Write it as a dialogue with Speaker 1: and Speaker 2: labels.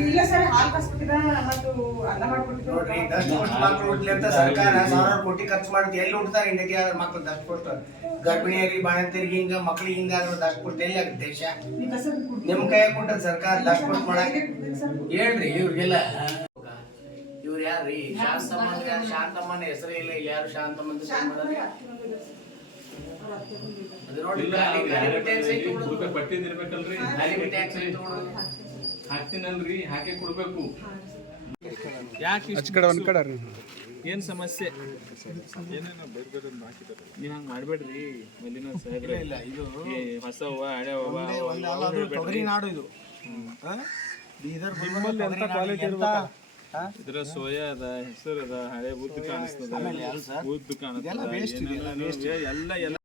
Speaker 1: ಇಲ್ಲ ಸರ್ ಹಾಲು ಕಸ್ಬಿಟ್ಟಿದ ಮತ್ತು ಅನ್ನ ಮಾಡ್ಬಿಟ್ಟಿದ್ರು
Speaker 2: ನೋಡ್ರಿ ದಷ್ಟ ಪುಷ್ಟ ಮಕ್ಳು ಹುಟ್ಲಿ ಅಂತ ಸರ್ಕಾರ ಸಾವಿರಾರು ಕೋಟಿ ಖರ್ಚು ಮಾಡುತ್ತೆ. ಎಲ್ಲಿ ಹುಡ್ತಾರೆ ಇಂಡಿಯಾಗೆ ಆದ್ರೆ ಮಕ್ಳು ದಷ್ಟ ಪೋಸ್ಟ್ ಗರ್ಭಿಣಿಯರಿಗೆ ಬಾಣಂತಿಯರಿಗೆ ಹಿಂಗ ಮಕ್ಳಿಗೆ ಹಿಂಗ ದಷ್ಟ ಪುಷ್ಟ ಎಲ್ಲಿ ಆಗುತ್ತೆ ದೇಶ? ನಿಮ್ ಕೈ ಕೊಟ್ಟ ಸರ್ಕಾರ ದಷ್ಟ ಕೊಟ್ಟು ಮಾಡಕ್ ಹೇಳ್ರಿ ಇವ್ರಿಗೆಲ್ಲ. ಇವ್ರು ಯಾರ್ರಿ? ಶಾಂತಮ್ಮನ ಯಾರು ಶಾಂತಮ್ಮನ ಹೆಸರೇ ಇಲ್ಲ ಇಲ್ಲಿ ಯಾರು ಶಾಂತಮ್ಮ ಅಂತ ನೋಡಿ
Speaker 3: ಇಲ್ಲ
Speaker 2: ಖಾಲಿ ಇರ್ಬೇಕಲ್ರಿ?
Speaker 3: ಹಾಕ್ತೀನಲ್ರಿ ಹಾಕಿ ಕೊಡ್ಬೇಕು. ಯಾಕೆ ಏನ್ ಸಮಸ್ಯೆ? ನೀವ್ ಹಂಗ ಮಾಡ್ಬೇಡ್ರಿ. ಮಲ್ಲಿನ ಸಾಹೇಬ್ರೆ.
Speaker 2: ಇಲ್ಲ ಇದು
Speaker 3: ಹೊಸ ಹೂವ ಹಳೆ ಹೂವ
Speaker 2: ತೊಗರಿ ನಾಡು ಇದು. ಹಾ? ಬೀದರ್
Speaker 4: ನಿಮ್ಮಲ್ಲಿ ಎಂತ ಕ್ವಾಲಿಟಿ ಇರ್ಬೇಕ?
Speaker 3: ಇದ್ರ ಸೋಯಾ ಅದ ಹೆಸರು ಅದ ಹಳೆ ಉದ್ದು ಕಾಣಿಸ್ತದ? ಉದ್ದು ಕಾಣಿಸ್ತದ ಎಲ್ಲ ಎಲ್ಲ